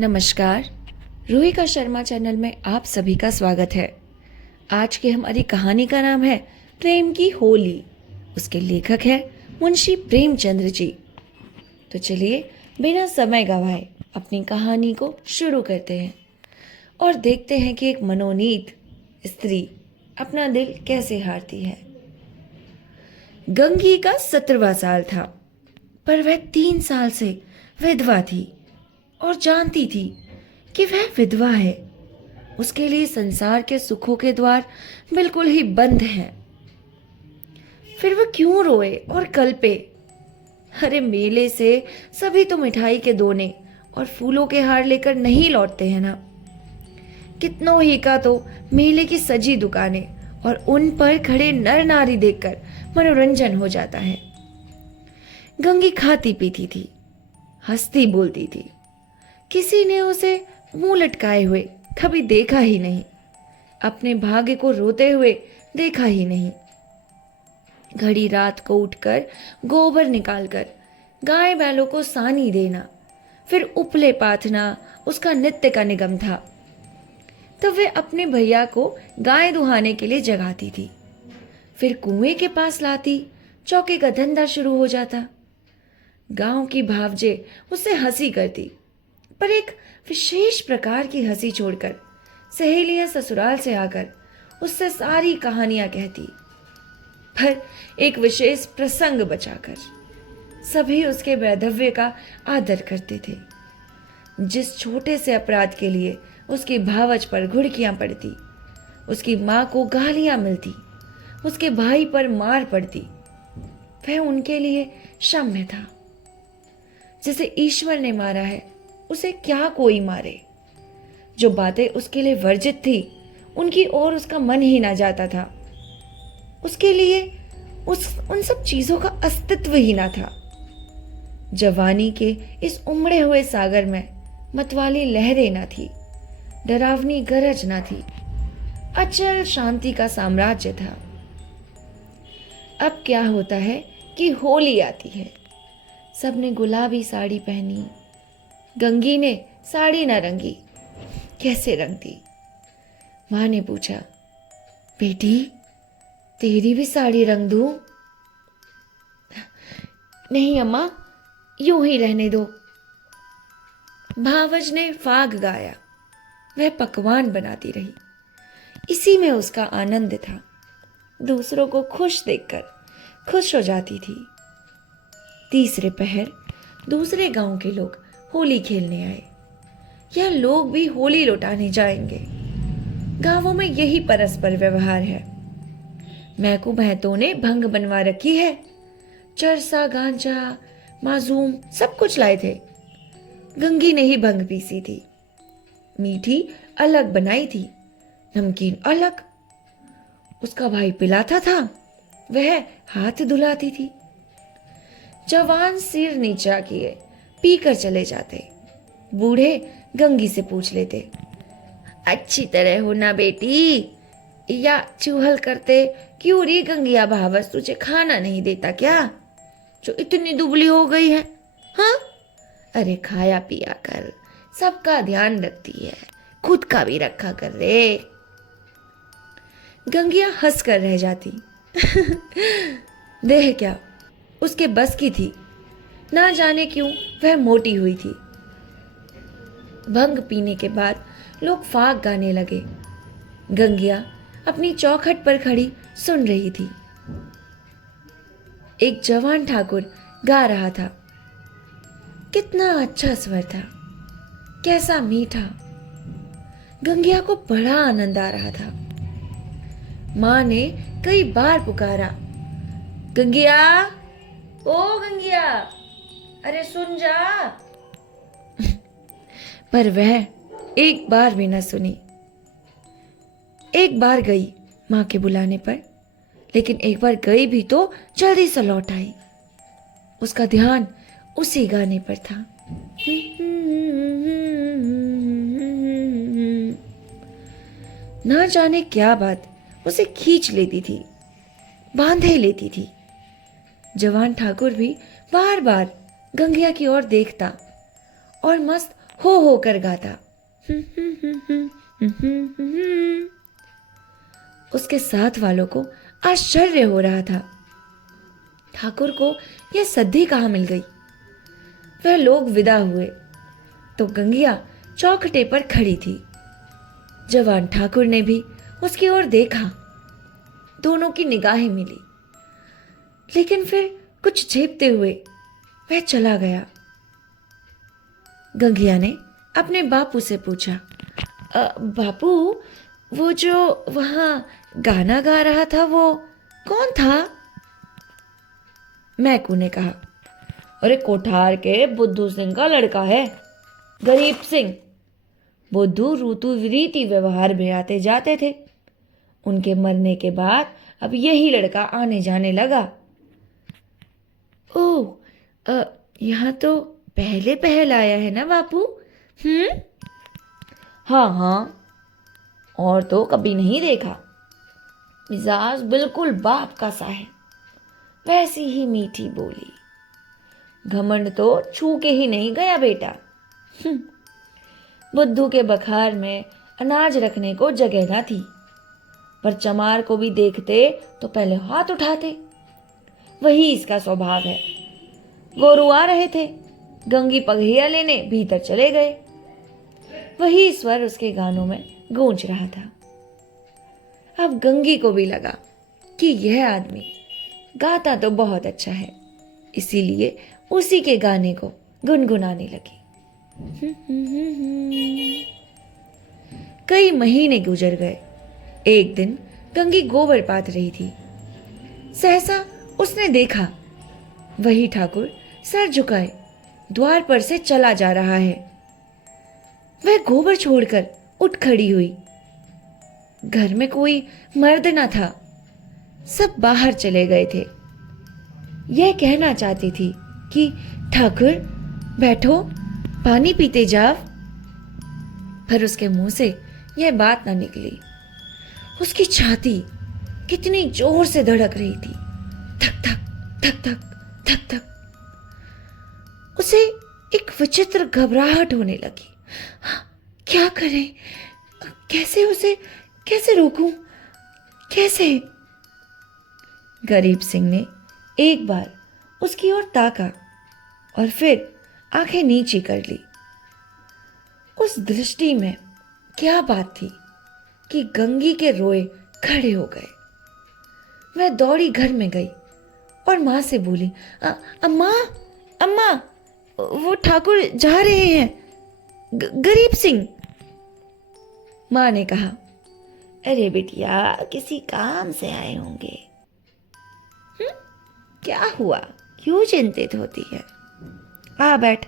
नमस्कार। रूहिका शर्मा चैनल में आप सभी का स्वागत है। आज की हमारी कहानी का नाम है प्रेम की होली। उसके लेखक है मुंशी प्रेमचंद्र जी। तो चलिए बिना समय गवाए अपनी कहानी को शुरू करते हैं और देखते हैं कि एक मनोनीत स्त्री अपना दिल कैसे हारती है। गंगी का 17वां साल था, पर वह 3 साल से विधवा थी और जानती थी कि वह विधवा है। उसके लिए संसार के सुखों के द्वार बिल्कुल ही बंद हैं। फिर वह क्यों रोए और कल्पे? अरे मेले से सभी तो मिठाई के दोने और फूलों के हार लेकर नहीं लौटते हैं ना। कितनों ही का तो मेले की सजी दुकानें और उन पर खड़े नर नारी देखकर मनोरंजन हो जाता है। गंगी खाती पीती थी, हंसती बोलती थी। किसी ने उसे मुंह लटकाए हुए कभी देखा ही नहीं, अपने भाग्य को रोते हुए देखा ही नहीं। घड़ी रात को उठकर गोबर निकालकर गाय बैलों को सानी देना, फिर उपले पाथना उसका नित्य का निगम था। तब वे अपने भैया को गाय दुहाने के लिए जगाती थी, फिर कुएं के पास लाती, चौके का धंधा शुरू हो जाता। गांव की भावजे उससे हंसी करती, पर एक विशेष प्रकार की हंसी छोड़कर सहेलियां ससुराल से आकर उससे सारी कहानियां कहती, पर एक विशेष प्रसंग बचाकर सभी उसके वैधव्य का आदर करते थे। जिस छोटे से अपराध के लिए उसकी भावच पर घुड़कियां पड़ती, उसकी मां को गालियां मिलती, उसके भाई पर मार पड़ती, वह उनके लिए क्षम्य था। जिसे ईश्वर ने मारा है उसे क्या कोई मारे। जो बातें उसके लिए वर्जित थी उनकी ओर उसका मन ही ना जाता था। उसके लिए उन सब चीजों का अस्तित्व ही ना था। जवानी के इस उमड़े हुए सागर में मतवाली लहरें ना थी, डरावनी गरज ना थी, अचल शांति का साम्राज्य था। अब क्या होता है कि होली आती है। सबने गुलाबी साड़ी पहनी, गंगी ने साड़ी ना रंगी। कैसे रंगती? मां ने पूछा, बेटी तेरी भी साड़ी रंग दूं? नहीं अम्मा, यूं ही रहने दो। भावज ने फाग गाया। वह पकवान बनाती रही, इसी में उसका आनंद था। दूसरों को खुश देखकर खुश हो जाती थी। तीसरे पहर दूसरे गांव के लोग होली खेलने आए। यह लोग भी होली लुटाने जाएंगे। गांवों में यही परस्पर व्यवहार है। मैकू महतों ने भंग बनवा रखी है। चरसा, गांजा, माजूम सब कुछ लाए थे। गंगी ने ही भंग पीसी थी। मीठी अलग बनाई थी, नमकीन अलग। उसका भाई पिलाता था, वह हाथ धुलाती थी। जवान सिर नीचा किए पीकर चले जाते। बूढ़े गंगी से पूछ लेते, अच्छी तरह हो ना बेटी? या चूहल करते, क्यों री गंगिया भावस, तुझे खाना नहीं देता क्या जो इतनी दुबली हो गई है? हाँ, अरे खाया पिया कर, सबका ध्यान रखती है, खुद का भी रखा कर रे। गंगिया हंस कर रह जाती। देह क्या उसके बस की थी। ना जाने क्यों वह मोटी हुई थी। भंग पीने के बाद लोग फाग गाने लगे। गंगिया अपनी चौखट पर खड़ी सुन रही थी। एक जवान ठाकुर गा रहा था। कितना अच्छा स्वर था, कैसा मीठा। गंगिया को बड़ा आनंद आ रहा था। मां ने कई बार पुकारा, गंगिया, ओ गंगिया, अरे सुन जा। पर वह एक बार भी न सुनी। एक बार गई मां के बुलाने पर, लेकिन एक बार गई भी तो जल्दी से लौट आई। उसका ध्यान उसी गाने पर था। ना जाने क्या बात उसे खींच लेती थी, बांधे लेती थी। जवान ठाकुर भी बार बार गंगिया की ओर देखता और मस्त हो कर गाता। उसके साथ वालों को आश्चर्य हो रहा था। ठाकुर को यह सद्दी कहाँ मिल गई। वह लोग विदा हुए तो गंगिया चौखटे पर खड़ी थी। जवान ठाकुर ने भी उसकी ओर देखा। दोनों की निगाहें मिली, लेकिन फिर कुछ झेपते हुए वह चला गया। गंगिया ने अपने बापू से पूछा, बापू, वो जो वहां गाना गा रहा था वो कौन था? मैकू ने कहा, अरे कोठार के बुद्धू सिंह का लड़का है, गरीब सिंह। बुद्धू ऋतु रीति व्यवहार में आते जाते थे। उनके मरने के बाद अब यही लड़का आने जाने लगा। ओह, यहाँ तो पहले पहल आया है ना बापू? हाँ हाँ, और तो कभी नहीं देखा। मिजाज बिल्कुल बाप का सा है, वैसी ही मीठी बोली। घमंड तो छू के ही नहीं गया बेटा। बुद्धू के बखार में अनाज रखने को जगह न थी, पर चमार को भी देखते तो पहले हाथ उठाते। वही इसका स्वभाव है। गोरू आ रहे थे, गंगी पगहिया लेने भीतर चले गए। वही स्वर उसके गानों में गूंज रहा था। अब गंगी को भी लगा कि यह आदमी गाता तो बहुत अच्छा है, इसीलिए उसी के गाने को गुनगुनाने लगी। कई महीने गुजर गए। एक दिन गंगी गोबर पात रही थी। सहसा उसने देखा, वही ठाकुर सर झुकाए द्वार पर से चला जा रहा है। वह गोबर छोड़कर उठ खड़ी हुई। घर में कोई मर्द न था, सब बाहर चले गए थे। यह कहना चाहती थी कि ठाकुर बैठो, पानी पीते जाओ, पर उसके मुंह से यह बात ना निकली। उसकी छाती कितनी जोर से धड़क रही थी, धक धक धक धक धक धक। उसे एक विचित्र घबराहट होने लगी। क्या करें, कैसे रोकूं, कैसे? गरीब सिंह ने एक बार उसकी ओर ताका और फिर आंखें नीची कर ली। उस दृष्टि में क्या बात थी कि गंगी के रोए खड़े हो गए। वह दौड़ी घर में गई और मां से बोली, अम्मा अम्मा, वो ठाकुर जा रहे हैं, गरीब सिंह। मां ने कहा, अरे बिटिया, किसी काम से आए होंगे। क्या हुआ, क्यों चिंतित होती है? आ बैठ,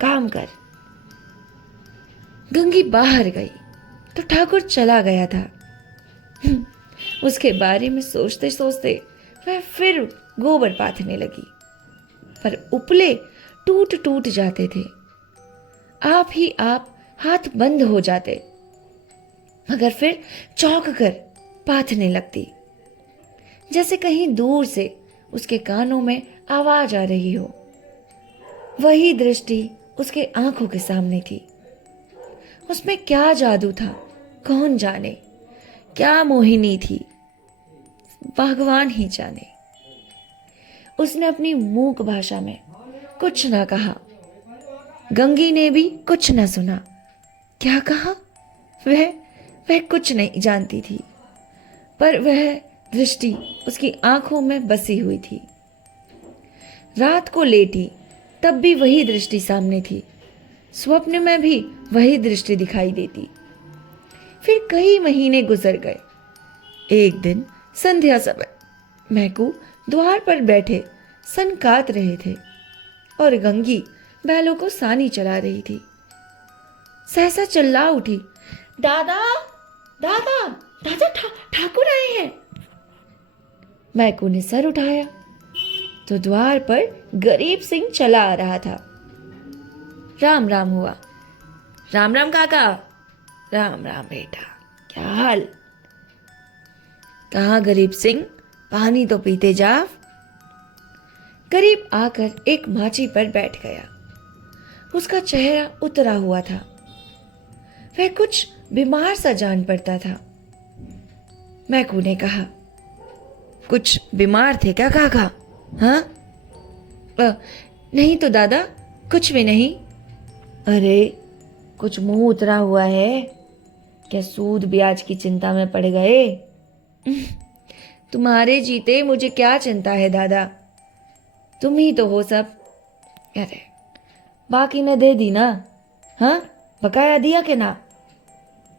काम कर। गंगी बाहर गई तो ठाकुर चला गया था। उसके बारे में सोचते सोचते वह फिर गोबर पाथने लगी, पर उपले टूट टूट जाते थे। आप ही आप हाथ बंद हो जाते, मगर फिर चौंक कर पाथने लगती, जैसे कहीं दूर से उसके कानों में आवाज आ रही हो। वही दृष्टि उसके आंखों के सामने थी। उसमें क्या जादू था, कौन जाने, क्या मोहिनी थी, भगवान ही जाने। उसने अपनी मूक भाषा में कुछ ना कहा। गंगी ने भी कुछ ना सुना। क्या कहा? वह कुछ नहीं जानती थी, पर वह दृष्टि उसकी आंखों में बसी हुई थी। रात को लेटी तब भी वही दृष्टि सामने थी, स्वप्न में भी वही दृष्टि दिखाई देती। फिर कई महीने गुजर गए। एक दिन संध्या समय मैकू द्वार पर बैठे सनकात रहे थे और गंगी बैलों को सानी चला रही थी। सहसा चिल्ला उठी, दादा दादा दादा, ठाकुर आए हैं। मैकू ने सर उठाया तो द्वार पर गरीब सिंह चला आ रहा था। राम राम हुआ। राम राम काका। राम राम बेटा, क्या हाल? कहाँ गरीब सिंह, पानी तो पीते जाओ। गरीब आकर एक माची पर बैठ गया। उसका चेहरा उतरा हुआ था। वह कुछ बीमार सा जान पड़ता था। मैकू ने कहा, कुछ बीमार थे क्या काका? हाँ? नहीं तो दादा, कुछ भी नहीं। अरे, कुछ मुंह उतरा हुआ है। क्या सूद ब्याज की चिंता में पड़ गए? तुम्हारे जीते मुझे क्या चिंता है दादा, तुम ही तो हो सब। अरे, बाकी मैं दे दी ना? हाँ, बकाया दिया कि ना?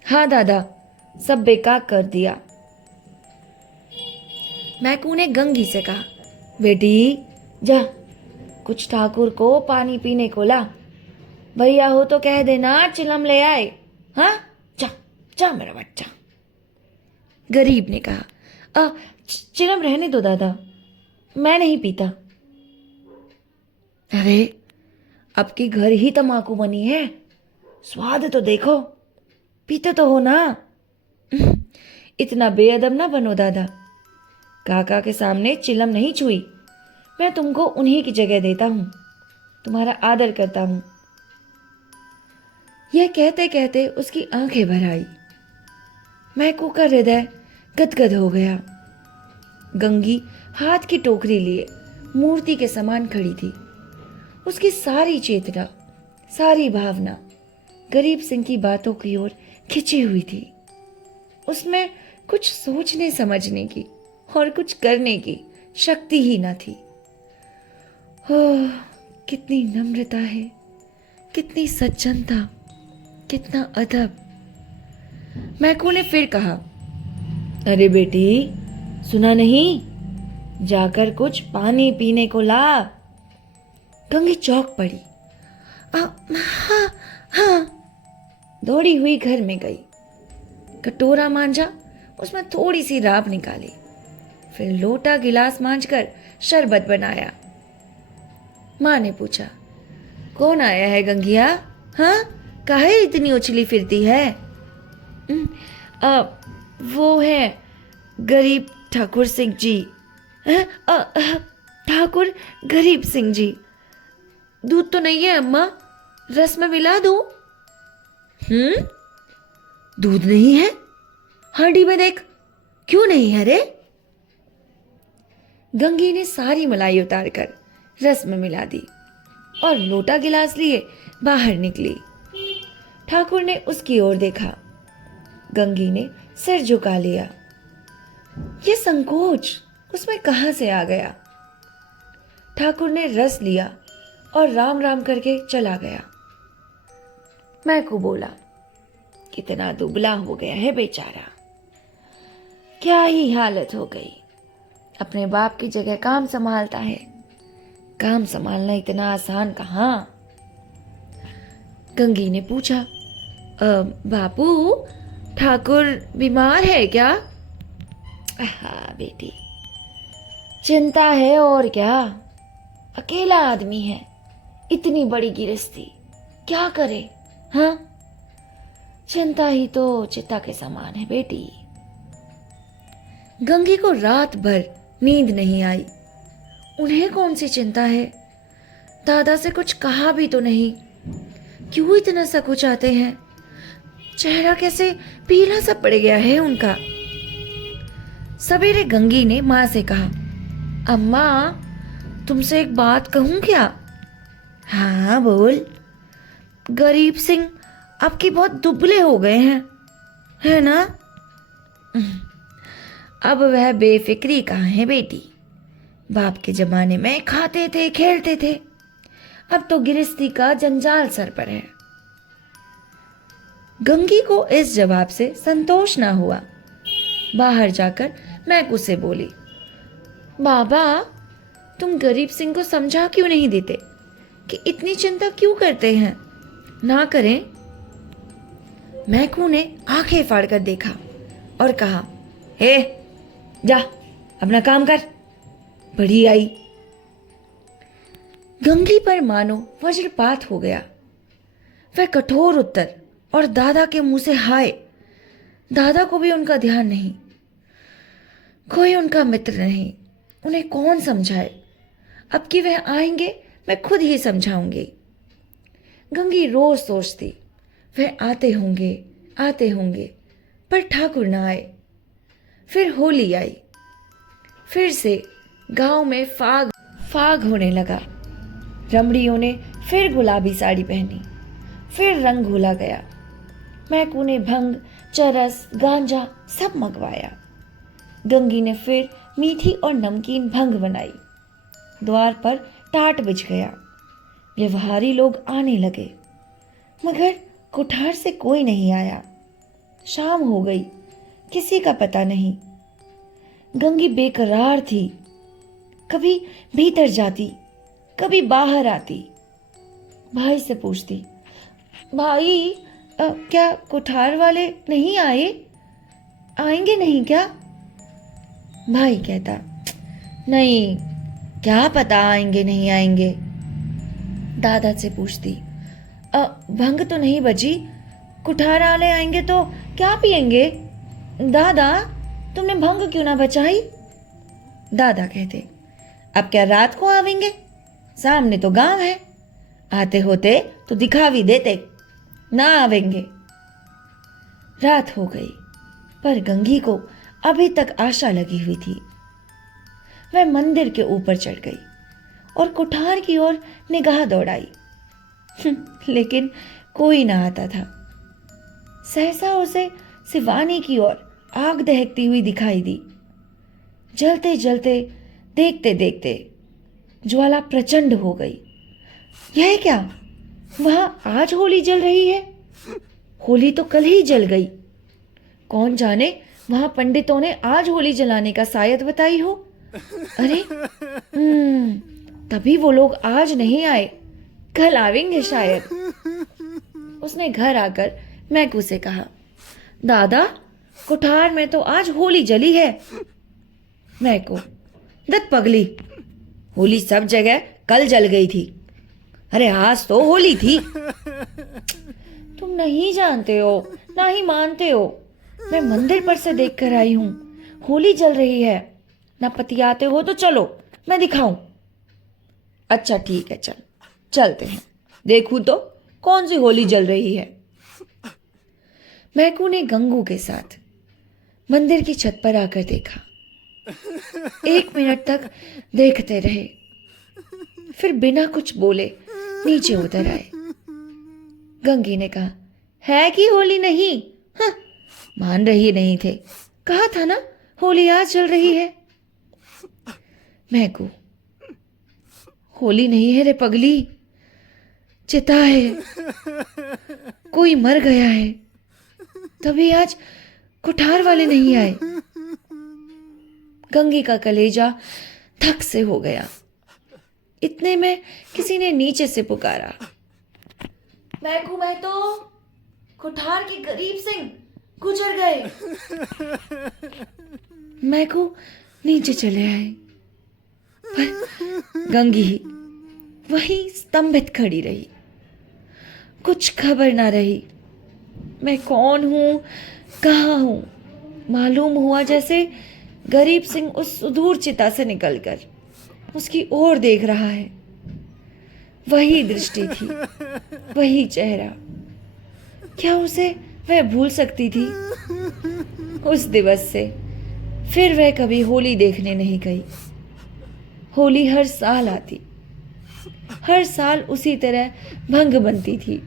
हाँ दादा, सब बेकार कर दिया। मैकू ने गंगी से कहा, बेटी जा, कुछ ठाकुर को पानी पीने को ला। भैया हो तो कह देना चिलम ले आए। हाँ, जा जा मेरा बच्चा। गरीब ने कहा, चिलम रहने दो दादा, मैं नहीं पीता। अरे, अब की घर ही तम्बाकू बनी है, स्वाद तो देखो, पीते तो हो ना। इतना बेअदब ना बनो दादा, काका के सामने चिलम नहीं छुई। मैं तुमको उन्हीं की जगह देता हूं, तुम्हारा आदर करता हूं। यह कहते कहते उसकी आंखें भर आई। मैकू का हृदय गदगद हो गया। गंगी हाथ की टोकरी लिए मूर्ति के समान खड़ी थी। उसकी सारी चेतना, सारी भावना गरीब सिंह की बातों की ओर खिंची हुई थी। उसमें कुछ सोचने समझने की और कुछ करने की शक्ति ही न थी। ओह, कितनी नम्रता है, कितनी सज्जनता, कितना अदब। मैकू ने फिर कहा, अरे बेटी, सुना नहीं? जाकर कुछ पानी पीने को ला। गंगी चौंक पड़ी। हाँ हाँ। दौड़ी हुई घर में गई, कटोरा मांझा, उसमें थोड़ी सी राब निकाली, फिर लोटा गिलास मांझकर शरबत बनाया। माँ ने पूछा, कौन आया है गंगिया? हाँ, काहे इतनी उछली फिरती है? वो है गरीब ठाकुर सिंह जी। ठाकुर गरीब सिंह जी। दूध तो नहीं है अम्मा, रस में मिला दूं? दूध नहीं है? हांडी में देख, क्यों नहीं है रे? गंगी ने सारी मलाई उतारकर रस में मिला दी और लोटा गिलास लिए बाहर निकली। ठाकुर ने उसकी ओर देखा। गंगी ने सिर झुका लिया। ये संकोच उसमें कहां से आ गया? ठाकुर ने रस लिया और राम राम करके चला गया। मैकू बोला, कितना दुबला हो गया है बेचारा, क्या ही हालत हो गई। अपने बाप की जगह काम संभालता है। काम संभालना इतना आसान कहाँ? गंगी ने पूछा, बापू, ठाकुर बीमार है क्या? हाँ बेटी, चिंता है और क्या। अकेला आदमी है, इतनी बड़ी गिरस्ती, क्या करे? हाँ, चिंता ही तो चिता के समान है बेटी। गंगी को रात भर नींद नहीं आई। उन्हें कौन सी चिंता है? दादा से कुछ कहा भी तो नहीं, क्यों इतना सकुचाते हैं? चेहरा कैसे पीला सा पड़ गया है उनका। सवेरे गंगी ने माँ से कहा, अम्मा, तुमसे एक बात कहूं क्या? हाँ बोल। गरीब सिंह आपकी बहुत दुबले हो गए हैं, है ना? अब वह बेफिक्री कहाँ है बेटी? बाप के जमाने में खाते थे, खेलते थे, अब तो गिरस्ती का जंजाल सर पर है। गंगी को इस जवाब से संतोष ना हुआ। बाहर जाकर मैकू से बोली, बाबा, तुम गरीब सिंह को समझा क्यों नहीं देते कि इतनी चिंता क्यों करते हैं? ना करें। मैकू ने आंखें फाड़कर देखा और कहा, हे, जा अपना काम कर, बड़ी आई। गंगी पर मानो वज्रपात हो गया। वह कठोर उत्तर और दादा के मुंह से हाय। दादा को भी उनका ध्यान नहीं, कोई उनका मित्र नहीं, उन्हें कौन समझाए? अब कि वह आएंगे, मैं खुद ही समझाऊंगी। गंगी रोज सोचती वह आते होंगे, पर ठाकुर ना आए। फिर होली आई। फिर से गांव में फाग होने लगा। रमड़ियों ने फिर गुलाबी साड़ी पहनी। फिर रंग घोला गया। मैकू ने भंग, चरस, गांजा सब मंगवाया। गंगी ने फिर मीठी और नमकीन भंग बनाई। द्वार पर टाट बिछ गया। व्यवहारी लोग आने लगे, मगर कुठार से कोई नहीं आया। शाम हो गई, किसी का पता नहीं। गंगी बेकरार थी। कभी भीतर जाती, कभी बाहर आती। भाई से पूछती, भाई क्या कुठार वाले नहीं आए? आएंगे नहीं क्या? भाई कहता, नहीं, क्या पता आएंगे नहीं आएंगे। दादा से पूछती, भंग तो नहीं बची, कुठार वाले आएंगे तो क्या पिएंगे? दादा, तुमने भंग क्यों ना बचाई? दादा कहते, अब क्या रात को आवेंगे? सामने तो गांव है, आते होते तो दिखा भी देते, ना आवेंगे। रात हो गई, पर गंगी को अभी तक आशा लगी हुई थी। वह मंदिर के ऊपर चढ़ गई और कुठार की ओर निगाह दौड़ाई, लेकिन कोई ना आता था। सहसा उसे शिवानी की ओर आग दहकती हुई दिखाई दी। जलते जलते, देखते देखते ज्वाला प्रचंड हो गई। यह क्या? वहां आज होली जल रही है। होली तो कल ही जल गई। कौन जाने वहां पंडितों ने आज होली जलाने का सायद बताई हो। अरे तभी वो लोग आज नहीं आए, कल आवेंगे शायद। उसने घर आकर मैकू से कहा, दादा, कुठार में तो आज होली जली है। मैकू, दत पगली, होली सब जगह कल जल गई थी। अरे आज तो होली थी। तुम नहीं जानते हो, ना ही मानते हो। मैं मंदिर पर से देख कर आई हूं, होली जल रही है। ना पतियाते हो तो चलो, मैं दिखाऊं। अच्छा ठीक है, चलते हैं, देखूं तो कौन सी होली जल रही है। मैकू ने गंगू के साथ मंदिर की छत पर आकर देखा। 1 मिनट तक देखते रहे, फिर बिना कुछ बोले नीचे उतर आए। गंगी ने कहा, है कि होली नहीं? हाँ, मान रही नहीं थे, कहा था ना होली आज चल रही है। मैकू, होली नहीं है रे पगली, चिता है। कोई मर गया है, तभी आज कुठार वाले नहीं आए। गंगी का कलेजा धक से हो गया। इतने में किसी ने नीचे से पुकारा, मैकू, मैं तो कुठार के गरीब सिंह गुजर गए। मैकू नीचे चले आए, पर गंगी वहीं स्तंभित खड़ी रही। कुछ खबर ना रही। मैं कौन हूं, कहां हूं? मालूम हुआ जैसे गरीब सिंह उस सुदूर चिता से निकलकर उसकी ओर देख रहा है। वही दृष्टि थी, वही चेहरा। क्या उसे वह भूल सकती थी? उस दिवस से फिर वह कभी होली देखने नहीं गई। होली हर साल आती, हर साल उसी तरह भंग बनती थी,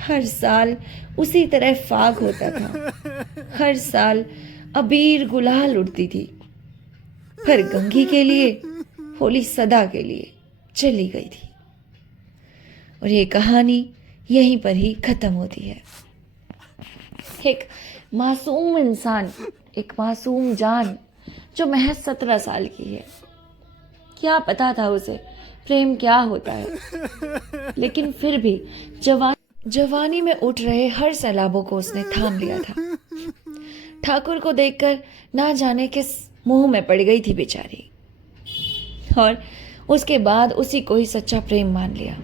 हर साल उसी तरह फाग होता था, हर साल अबीर गुलाल उड़ती थी। पर गंगी के लिए होली सदा के लिए चली गई थी। और ये कहानी यहीं पर ही खत्म होती है। एक मासूम इंसान, एक मासूम जान जो महज 17 साल की है, क्या पता था उसे प्रेम क्या होता है। लेकिन फिर भी जवानी में उठ रहे हर सैलाबों को उसने थाम लिया था। ठाकुर को देखकर ना जाने किस मुंह में पड़ गई थी बेचारी, और उसके बाद उसी को ही सच्चा प्रेम मान लिया।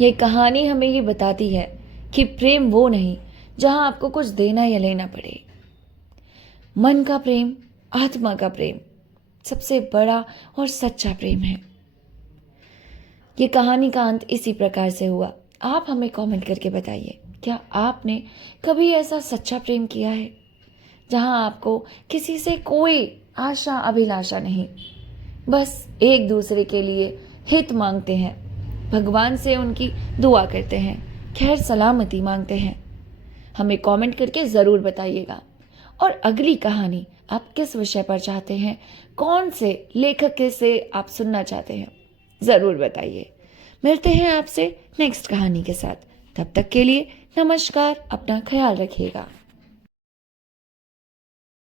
ये कहानी हमें ये बताती है कि प्रेम वो नहीं जहां आपको कुछ देना या लेना पड़े। मन का प्रेम, आत्मा का प्रेम सबसे बड़ा और सच्चा प्रेम है। ये कहानी का अंत इसी प्रकार से हुआ। आप हमें कमेंट करके बताइए, क्या आपने कभी ऐसा सच्चा प्रेम किया है जहां आपको किसी से कोई आशा अभिलाषा नहीं, बस एक दूसरे के लिए हित मांगते हैं, भगवान से उनकी दुआ करते हैं, खैर सलामती मांगते हैं? हमें कमेंट करके ज़रूर बताइएगा। और अगली कहानी आप किस विषय पर चाहते हैं, कौन से लेखक के से आप सुनना चाहते हैं, ज़रूर बताइए। मिलते हैं आपसे नेक्स्ट कहानी के साथ। तब तक के लिए नमस्कार, अपना ख्याल रखिएगा।